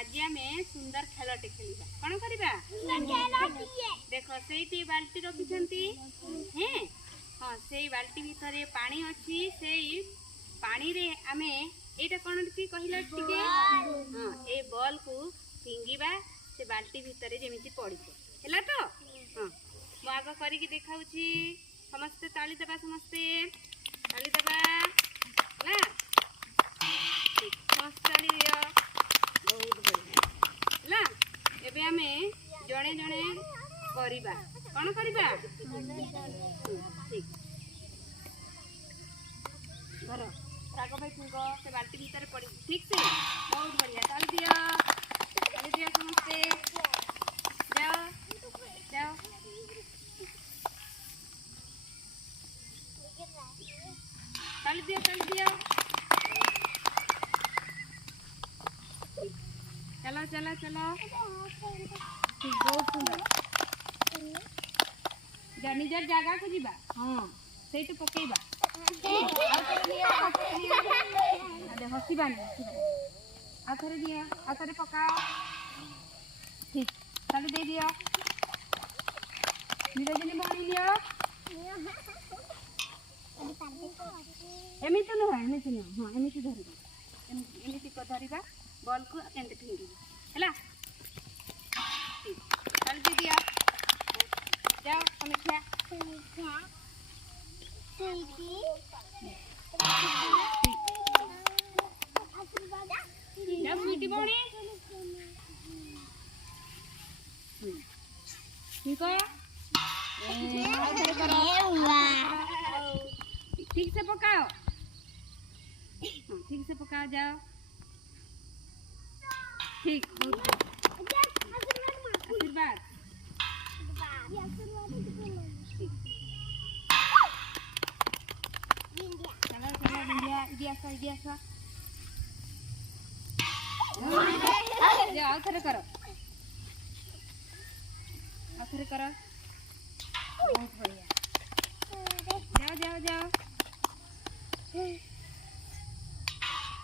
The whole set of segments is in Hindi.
आज आम सुंदर खेलटे खेलिबा कौन करबा देख से बाल्टी रखी हैं हाँ से बाल्टी भितर पानी अच्छी से पानी रे आमे एटा कौन की कहला टिके हाँ ए बॉल को फिंगिबा से बाल्टी भितर जेमिति पड़िछे हैला तो हाँ मु आग करिक देखाउछि समस्ते ताली देबा समस्ते ताली देबा हैला ठीक समस्ते ताली दियो बहुत बढ़िया हैला एबे आमे जणे जणे करिबा कौन करिबा ठीक घर राग भाई फुंको से बाल्टी भीतर पड़ी ठीक से बहुत बढ़िया ताली दियो समस्ते जाओ जाओ ताली दियो चलो चलो चलो ठीक बहुत सुंदर जा निजर जगह को जीवा हाँ से तो पकेबा हसीबानी आथरे दिया आथरे पकाओ ठीक ताली दे दिया निरजनी भाई लियो एमिति नुह हाँ एमिति धर एमिति को धरिबा बॉल को एंड फिंगिबा हैला ठीक ताली दे दिया जाओ समीक्षा स्वीटी बनी ठीक है ठीक से पकाओ ठीक से पकाओ जाओ ठीक आशीर्वाद आउथरे करो बहुत बढ़िया जाओ जाओ जाओ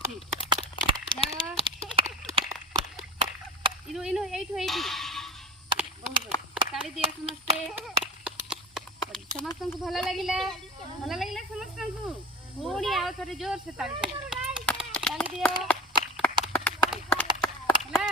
ठीक जाओ इनो इनो एठो एठी बहुत बढ़िया ताली दिया समस्ते समस्त को भला लागिला समस्त को पूरी आओ थोड़े जोर से ताली दियो ହେଲା